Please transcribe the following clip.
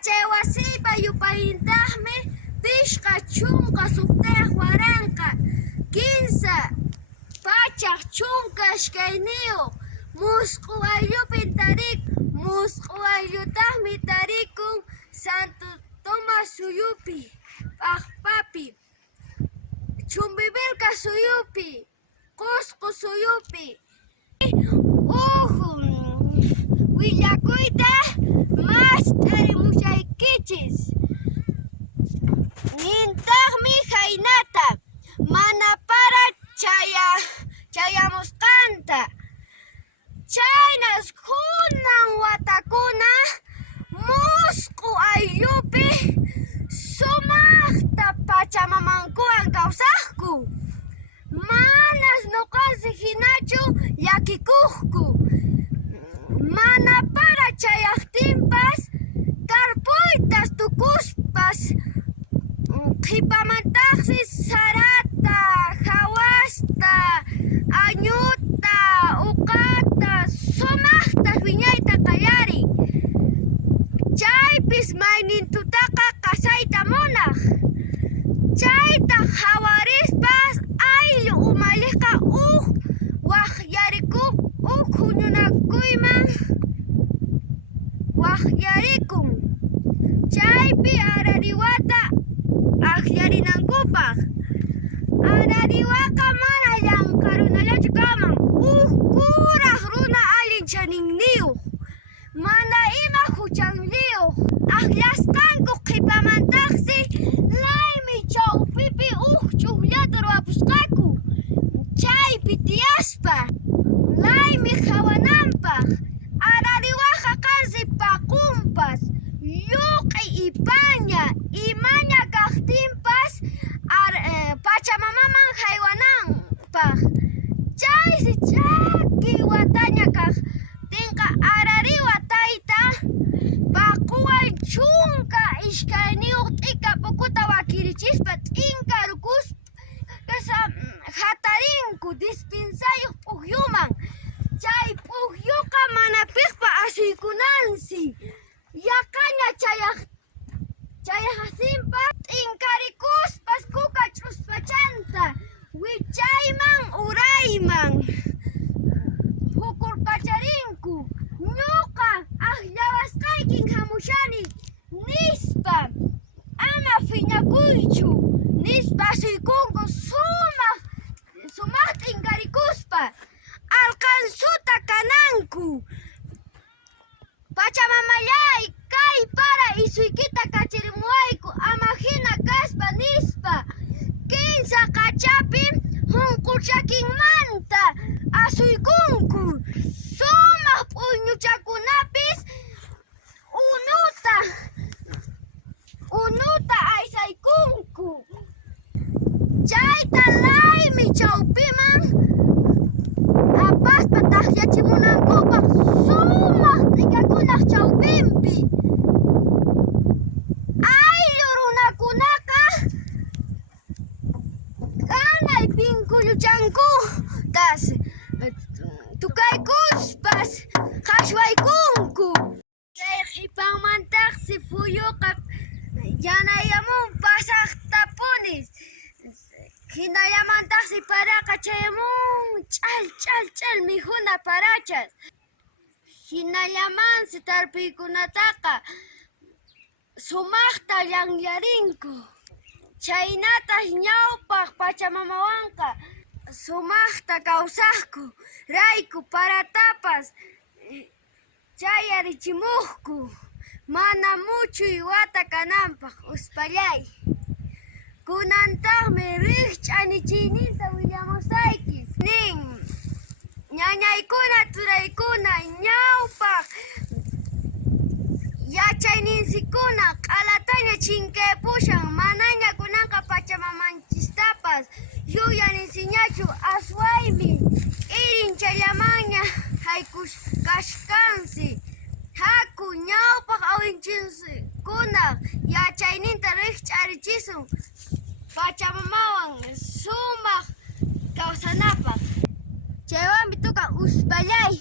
Yachay wasipa yupayintaqmi pishqa chunka suktiq waranqa kinsa pachaq chunka ashkayniyuq musqu ayllupin musqu ayllutaqmi tarikun Santo Tomas suyupi paqpapi Chumbivilca suyupi Qusqu suyupi willakuyta mas t'arimushaykichis nintaqmi haynata mana para chayamusqanta chaynas kunan watakuna musqu ayllupi sumaqta pachamamankuwan kawsaqku manas nuqansi hinachu llakikuqku mana para chayaqtinpas tarpuytas tukuspas qhipamantaqsi sarata hawasta añuta uqata sumaqta wiñayta qallarin chaypis maynintutaqa qasayta munaq chaytaq hawarispas ayllu umalliqa huñunakuyman waqyarikun chaypi arariwata aqllarinankupaq arariwaqa mana llankarunallachu kaman kuraq runa allin chaninniyuq mana ima huchanliyuq aqllasqanku qhipamantaqsi laymi chawpipi ch'uqllata ruwapusqaku chaypi tiyaspa laymi hawananpaq arariwaqa qansi paqunpas lluq'i ipaña imaña kaqtinpas pachamamaman haywananpaq chaysi chaki wataña kaqtinqa arariwa tayta paquwan chunka ishkayniyuq t'ika pukuta wakirichispa t'inka rukuspa hatarinku dispensayuq p'uqyuman chay p'uqyuqa mana piqpa asuykunansi yaqaña chayaqsinpas t'inkaricuspas kuka ch'uspachanta wichayman urayman hukurpacharinku ñuqa aqllawasqaykin hamushani nispa ama phiñakuychu nispa asuykunku sumaq t'inkaricuspa alcanzuta kananku Pachamamallay kay para isuykita kachirimuwayku ama hina kaspa nispa kinsa qachapi hunqurchakinmanta asuykunku sumaq p'uñuchakunapis unuta aysaykunku chayta laymi chawpiman apaspa taqllachimunankupaq sumaq t'ikakunaq chawpinpi ayllu runakunaqa kanay pinkulluchankutas tukaykuspas qhashwaykunku kay qhipanmantaqsi phuyuqa yanayamun pasaqtapunis hinallamantaqsi paraqa chayamun ch'al mikhuna parachas hinallamansi tarpuykunataqa sumaqta llanllarinku chaynatas ñawpaq pachamamawanqa sumaqta kawsaqku rayku paratapas chayarichimuqku mana muchuy wata kananpaq uspallay kunantaqmi riq ch'anichiyninta willamusaykis nin ñañaykuna turaykuna ñawpaq yachayninsikuna q'alataña chinkaypushan manaña kunanqa pachamamanchistawan yuyaninsiñachu aswaymi irinchallamaña haykuskashkansi haku ñawpaq awinchiskuna yachayninta riq ch'arichisun Pachamamawan sumaq kawsanapaq chaywanmi tuqa uspallay